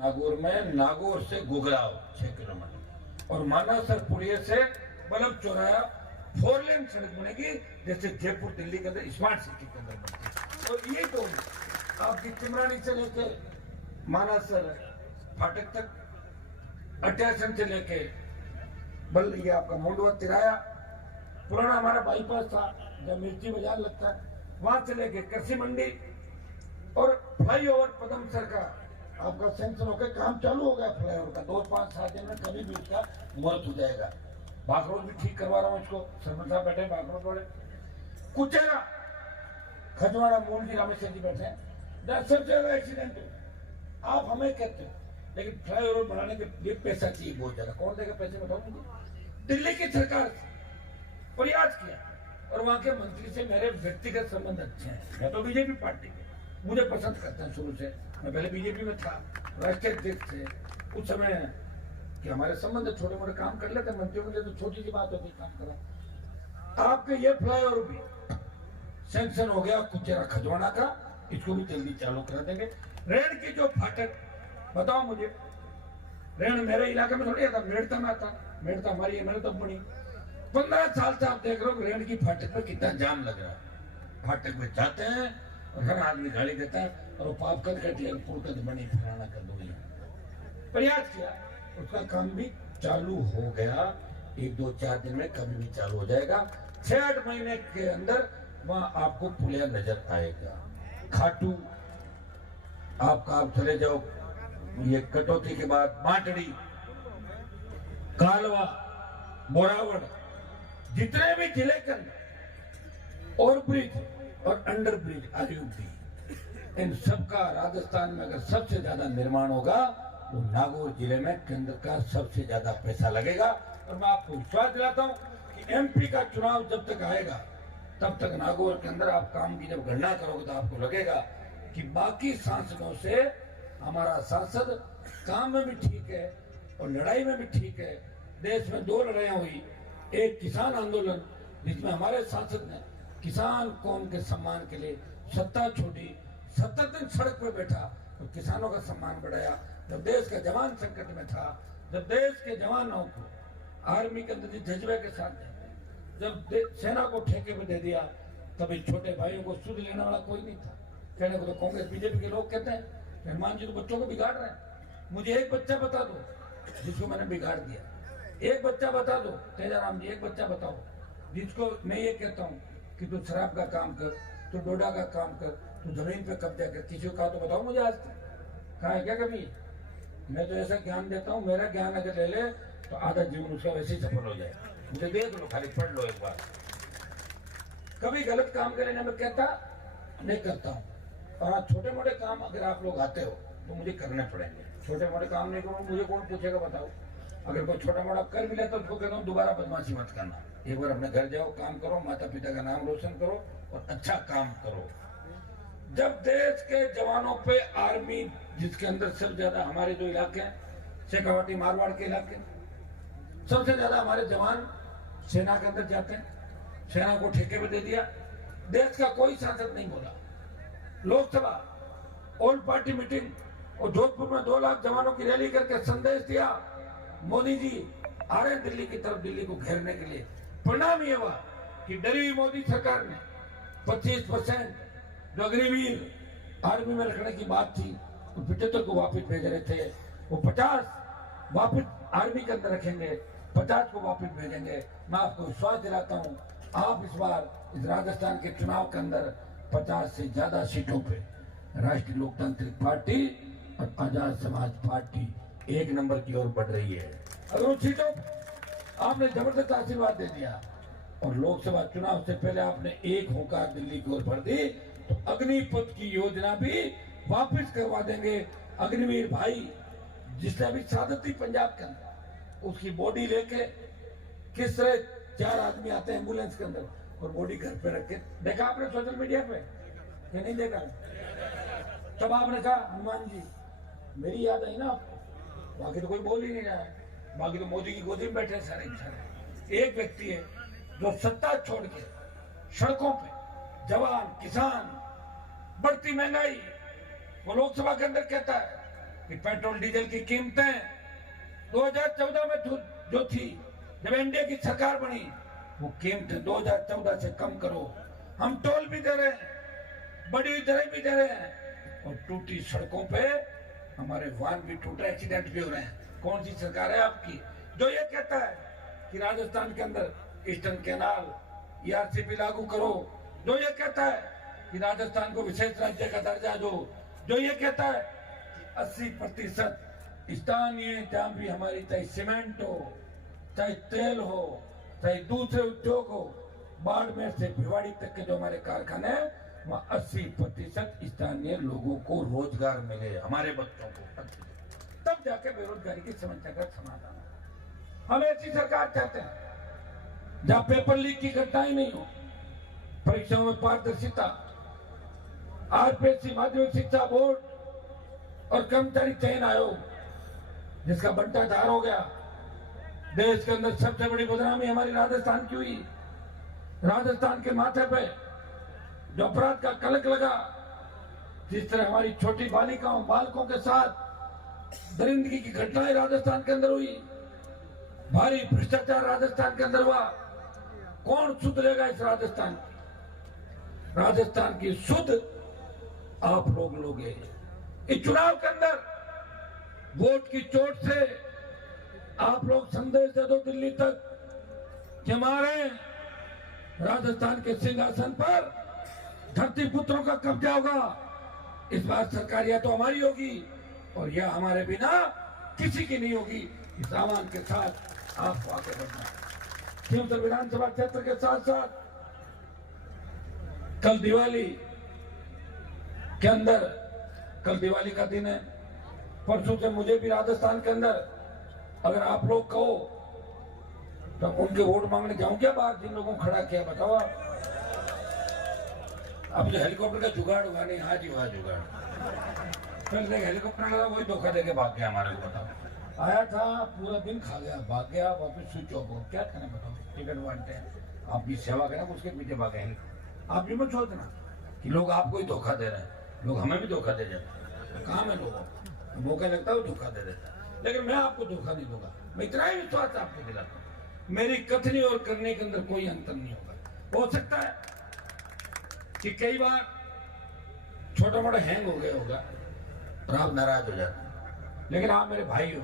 नागौर में नागौर से गुगराव 6 किलोमीटर और मानासर पुलिया से बल्लभ चौराया 4 लेन सड़क बनेगी, जैसे जयपुर दिल्ली के अंदर स्मार्ट सिटी के अंदर बनती है। तो ये तो आपकी चिमरानी से लेके मानासर फाटक तक, अट्यासन से लेके बल ये आपका मुंडवा तिराया, पुराना हमारा बाईपास था जब मिर्ची बाजार लगता है, वहां से लेके कृषि मंडी और फ्लाईओवर पदमसर का आपका सेंक्शन होकर काम चालू हो गया। फ्लाईओवर का 2-5-7 दिन में कभी भी उसका मुहूर्त हो जाएगा। बागरोड भी ठीक करवा रहा हूँ इसको, सरपंच साहब बैठे बागरोड वाले, कुचेरा खजवाड़ा मूल जिला में जी बैठे हैं, सबसे ज्यादा एक्सीडेंट हो। आप हमें कहते हो लेकिन फ्लाईओवर बनाने के लिए पैसा चाहिए बहुत ज्यादा, कौन देगा पैसे बताओ मुझे। दिल्ली की सरकार प्रयास किया और वहां के मंत्री से मेरे व्यक्तिगत संबंध अच्छे हैं। मैं तो बीजेपी पार्टी के, मुझे पसंद करते हैं शुरू से, मैं पहले बीजेपी में था, राष्ट्रीय अध्यक्ष थे उस समय कि हमारे संबंध छोटे मोटे काम कर लेते, मंत्रियों के लिए तो छोटी सी बात होती काम करा। आपके ये फ्लाईओवर भी सैंक्शन हो गया कुचेरा खजवाड़ा का, इसको भी जल्दी चालू करा देंगे। रेण की जो फाटक बताओ मुझे, रेण मेरे इलाके में थोड़ी आता, मेड़ता में आता, मेड़ता हमारी है, मैंने तब बनी 15 साल से आप देख रहे हो रेण की फाटक पे कितना जाम लग रहा है। फाटक में जाते हैं और हर आदमी गाड़ी देता है और वो पाप कर पुरकत बनी फलाना कर दूंगी। प्रयास किया, उसका काम भी चालू हो गया, 1-2-4 दिन में कभी भी चालू हो जाएगा। 6-8 महीने के अंदर वहां आपको पुलिया नजर आएगा। खाटू आपका आप चले जाओ, ये कटौती के बाद माटड़ी, कालवा, बोरावड़, जितने भी जिले के अंदर ओवर ब्रिज और अंडर ब्रिज आयुक्ति, इन सबका राजस्थान में अगर सबसे ज्यादा निर्माण होगा तो नागौर जिले में केंद्र का सबसे ज्यादा पैसा लगेगा। और मैं आपको विश्वास दिलाता हूं कि एमपी का चुनाव जब तक आएगा तब तक नागौर के अंदर आप काम की जब गणना करोगे तो आपको लगेगा कि बाकी सांसदों से हमारा सांसद काम में भी ठीक है और लड़ाई में भी ठीक है। देश में 2 लड़ाइयां हुई, एक किसान आंदोलन जिसमें हमारे सांसद ने किसान कौम के सम्मान के लिए सत्ता छोड़ी, 70 दिन सड़क पर बैठा और किसानों का सम्मान बढ़ाया। जब देश का जवान संकट में था, जब देश के जवानों को आर्मी के अंदर जज्बे के साथ जब सेना को ठेके में दे दिया, तब इन छोटे भाइयों को सुध लेने वाला कोई नहीं था। कहने को तो कांग्रेस बीजेपी के लोग कहते हैं हनुमान जी तो बच्चों को बिगाड़ रहे हैं। मुझे एक बच्चा बता दो जिसको मैंने बिगाड़ दिया, एक बच्चा बता दो, तेजाराम जी एक बच्चा बताओ जिसको मैं ये कहता हूँ कि तू शराब का काम कर, तू डोडा का काम कर, तू जमीन पे कब्जा कर, किसी को कहा तो बताओ मुझे आज तक कहा है क्या कभी? मैं तो ऐसा ज्ञान देता हूँ, मेरा ज्ञान अगर ले ले तो आधा जीवन उसका वैसे ही सफल हो जाए। मुझे देख लो, खाली पढ़ लो एक बार। कभी गलत काम के लिए मैं कहता नहीं करता हूँ, और हाँ छोटे मोटे काम अगर आप लोग आते हो तो मुझे करने पड़ेंगे। छोटे मोटे काम नहीं करूँ मुझे कौन पूछेगा बताओ। अगर कोई छोटा मोटा कर भी लेता तो उसको कहता हूँ दोबारा बदमाशी मत करना, एक बार अपने घर जाओ, काम करो, माता पिता का नाम रोशन करो और अच्छा काम करो। जब देश के जवानों पे आर्मी, जिसके अंदर सबसे ज्यादा हमारे जो इलाके हैं शेखावाटी मारवाड़ के इलाके, सबसे ज्यादा हमारे जवान सेना के अंदर जाते हैं, सेना को ठेके पे दे दिया। देश का कोई सांसद नहीं बोला। लोकसभा ऑल पार्टी मीटिंग और जोधपुर में 2 लाख जवानों की रैली करके संदेश दिया, मोदी जी आ रहे दिल्ली की तरफ, दिल्ली को घेरने के लिए। परिणाम ये हुआ कि डरी हुई मोदी सरकार ने 25% जो अग्निवीर आर्मी में रखने की बात थी तो 75 को वापस भेज रहे थे, वो 50 वापस आर्मी के अंदर रखेंगे, 50 को वापस भेजेंगे। मैं आपको विश्वास दिलाता हूं आप इस बार इस राजस्थान के चुनाव के अंदर 50 से ज्यादा सीटों पे राष्ट्रीय लोकतांत्रिक पार्टी और आजाद समाज पार्टी 1 नंबर की ओर बढ़ रही है। अगर उन सीटों आपने जबरदस्त आशीर्वाद दे दिया और लोकसभा चुनाव से पहले आपने एक होकर दिल्ली की ओर बढ़ दी तो अग्निपथ की योजना भी वापस करवा देंगे। अग्निवीर भाई जिसने अभी शहादत दी पंजाब के अंदर, उसकी बॉडी लेके किस तरह 4 आदमी आते हैं एम्बुलेंस के अंदर और बॉडी घर पे रख के, देखा आपने सोशल मीडिया पे क्या नहीं देखा? तब आपने कहा हनुमान जी मेरी याद आई ना आपको, बाकी तो कोई बोल ही नहीं रहा है, बाकी तो मोदी की गोदी में बैठे सारे इंसान। एक व्यक्ति है जो सत्ता छोड़ के सड़कों पे जवान, किसान, बढ़ती महंगाई, वो लोकसभा के अंदर कहता है कि पेट्रोल डीजल की कीमतें 2014 में जो थी, जब एनडीए की सरकार बनी, वो कीमतें 2014 से कम करो। हम टोल भी दे रहे हैं, बढ़ी हुई दरें भी दे रहे हैं, और टूटी सड़कों पे हमारे वाहन भी टूट रहे, एक्सीडेंट भी हो रहे हैं। कौन सी सरकार है आपकी जो ये कहता है कि राजस्थान के अंदर ईस्टर्न कैनाल ईआरसीपी लागू करो, जो ये कहता है कि राजस्थान को विशेष राज्य का दर्जा दो, जो ये कहता है कि 80% स्थानीय, जहां भी हमारी चाहे सीमेंट हो, चाहे तेल हो, चाहे दूसरे उद्योग हो, बाड़मेर से भिवाड़ी तक के जो हमारे कारखाने हैं, वहाँ 80% स्थानीय लोगों को रोजगार मिले, हमारे बच्चों को, तब जाके बेरोजगारी की समस्या का समाधान। हम ऐसी सरकार चाहते हैं जहां पेपर लीक की घटनाएं नहीं हो, परीक्षाओं में पारदर्शिता, आरपीएससी माध्यमिक शिक्षा बोर्ड और कर्मचारी चयन आयोग जिसका बंटाधार हो गया। देश के अंदर सबसे बड़ी बदनामी हमारी राजस्थान की हुई। राजस्थान के माथे पे जो अपराध का कलंक लगा, जिस तरह हमारी छोटी बालिकाओं बालकों के साथ दरिंदगी की घटनाएं राजस्थान के अंदर हुई, भारी भ्रष्टाचार राजस्थान के अंदर हुआ, कौन सुधरेगा इस राजस्थान की? राजस्थान की सुध आप लोग लोगे। इस चुनाव के अंदर वोट की चोट से आप लोग संदेश दे दो दिल्ली तक कि हमारे राजस्थान के सिंहासन पर धरती पुत्रों का कब्जा होगा। इस बार सरकार या तो हमारी होगी और यह हमारे बिना किसी की नहीं होगी। इस आह्वान के साथ आपको आगे बढ़ना है। खींवसर विधानसभा क्षेत्र के साथ साथ कल दिवाली के अंदर, कल दिवाली का दिन है, परसों से मुझे भी राजस्थान के अंदर अगर आप लोग कहो तो उनके वोट मांगने जाऊं क्या बाहर? जिन लोगों को खड़ा किया बताओ आप। अब जो हेलीकॉप्टर का जुगाड़ हुआ नहीं, हाँ जी वहाँ जुगाड़, फिर हेलीकॉप्टर लगा वही धोखा देके भाग गया हमारे को। बताओ, आया था पूरा दिन खा गया, भाग गया वापिस स्विच ऑफ हो। क्या करें बताओ? टिकट बांटते हैं, आप भी सेवा करें, उसके पीछे भागे। आप भी मत सोचना कि लोग आपको ही धोखा दे रहे हैं, लोग हमें भी धोखा दे जाते हैं। काम है लोगों को, मौका लगता है धोखा दे देता है, लेकिन मैं आपको धोखा नहीं दूंगा। मैं इतना ही विश्वास आपको दिलाता हूँ, मेरी कथनी और करने के अंदर कोई अंतर नहीं होगा। हो सकता है कि कई बार छोटा मोटा हैंग हो गया होगा और आप नाराज हो जाते हैं, लेकिन आप मेरे भाई हो,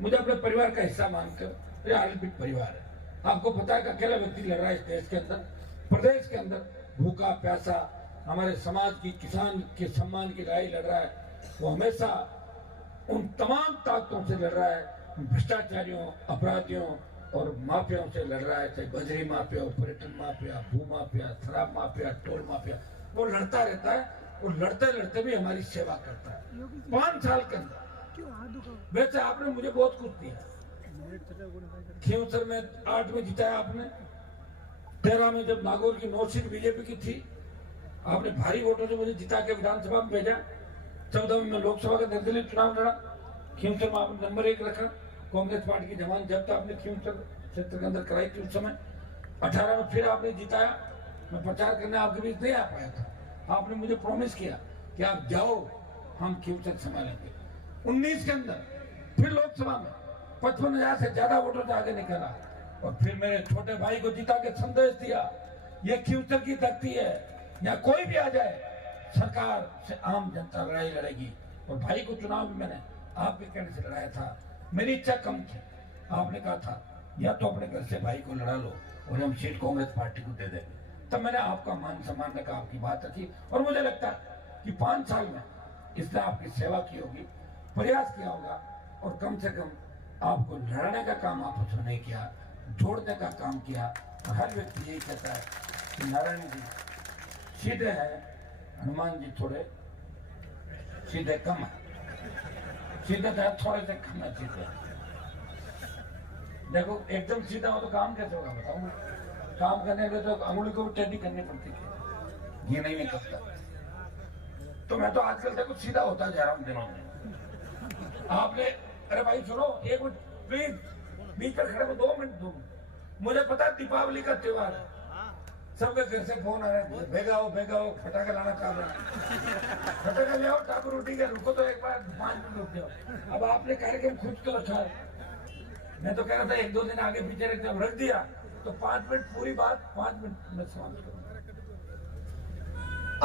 मुझे अपने परिवार का हिस्सा मानते हो। मेरा आर्थिक परिवार है। आपको पता है कि अकेला व्यक्ति लड़ रहा है इस देश के अंदर, प्रदेश के अंदर, भूखा प्यासा, हमारे समाज की, किसान के सम्मान की लड़ाई लड़ रहा है। वो हमेशा उन तमाम ताकतों से लड़ रहा है, भ्रष्टाचारियों, अपराधियों और माफियाओं से लड़ रहा है, चाहे बजरी माफिया, पर्यटन माफिया, भू माफिया, शराब माफिया, टोल माफिया। वो लड़ता रहता है, वो लड़ते लड़ते भी हमारी सेवा करता है। 5 साल के अंदर वैसे आपने मुझे बहुत कुछ दिया। खींवसर में 8 में जिताया आपने, 13 में जब नागौर की 9 सीट बीजेपी की थी, आपने भारी वोटों से मुझे जिता के विधानसभा में भेजा। 14 में मैं लोकसभा का निर्दलीय चुनाव लड़ा, खींवसर में आपने नंबर 1 रखा। कांग्रेस पार्टी की जमान जब्त आपने खींवसर क्षेत्र के अंदर कराई थी उस समय। 18 में फिर आपने जिताया, मैं प्रचार करने आपके बीच नहीं आ पाया था। आपने मुझे प्रॉमिस किया कि आप जाओ, हम खींवसर संभालेंगे। 19 के अंदर फिर लोकसभा में 55,000 से ज्यादा वोटों से आगे निकला और फिर मेरे छोटे भाई को जिता के संदेश दिया, ये खींवसर की धरती है, यहाँ कोई भी आ जाए सरकार से आम जनता लड़ाई लड़ेगी। और भाई को चुनाव भी मैंने आपके कहने से लड़ाया था। मेरी इच्छा कम थी, आपने कहा था या तो अपने घर से भाई को लड़ा लो और हम सीट कांग्रेस पार्टी को दे देंगे। तब मैंने आपका मान सम्मान रखा, आपकी बात रखी और मुझे लगता है कि 5 साल में इसने आपकी सेवा की होगी, प्रयास किया होगा और कम से कम आपको लड़ने का काम आपस में नहीं किया, जोड़ने का काम किया। और हर व्यक्ति यही कहता है कि नारायण जी सीधे हैं, हनुमान जी थोड़े सीधे कम है, सीधे तो थोड़े से कम है सीधे। देखो एकदम सीधा हो तो काम कैसे होगा बताओ? काम करने के तो अंगुली को भी टेढ़ी करनी पड़ती है, ये नहीं निकलता। तो मैं तो आजकल देखो सीधा होता जा रहा हूँ दिनों में। आपने अरे भाई सुनो, एक मिनट प्लीज, बीच पर खड़े हो 2 मिनट दो। मुझे पता है दीपावली का त्योहार है, सबके घर से फोन आ रहा है, भेगा हो फटाखा लाना चाह रहा है, फटाखा ले आओ, टापू रोटी का रुको तो एक बार 5 मिनट रुक जाओ। अब आपने कार्यक्रम खुद तो रखा है, मैं तो कह रहा था 1-2 दिन आगे पीछे रख दिया तो 5 मिनट पूरी बात 5 मिनट में समाप्त करूंगा।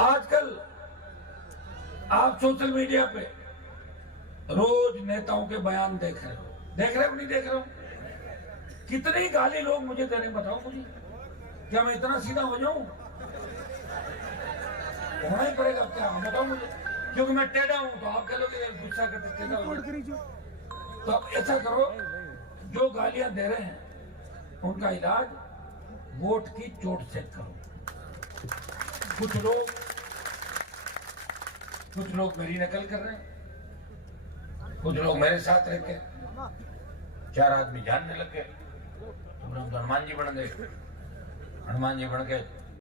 आजकल आप सोशल मीडिया पे रोज नेताओं के बयान देख रहे हो नहीं देख रहे हो? कितनी गाली लोग मुझे दे रहे हैं, बताओ मुझे, क्या मैं इतना सीधा हो जाऊं? होना ही पड़ेगा क्या, बताओ मुझे, क्योंकि मैं टेढ़ा हूं तो आप कह लोगे गुस्सा करते टेढ़ा हो। तो आप ऐसा करो, जो गालियां दे रहे हैं उनका इलाज वोट की चोट से करो। कुछ लोग मेरी नकल कर रहे हैं, कुछ लोग मेरे साथ रह के 4 आदमी जानने लग गए, तुम लोग हनुमान जी बन गए, हनुमान जी बन के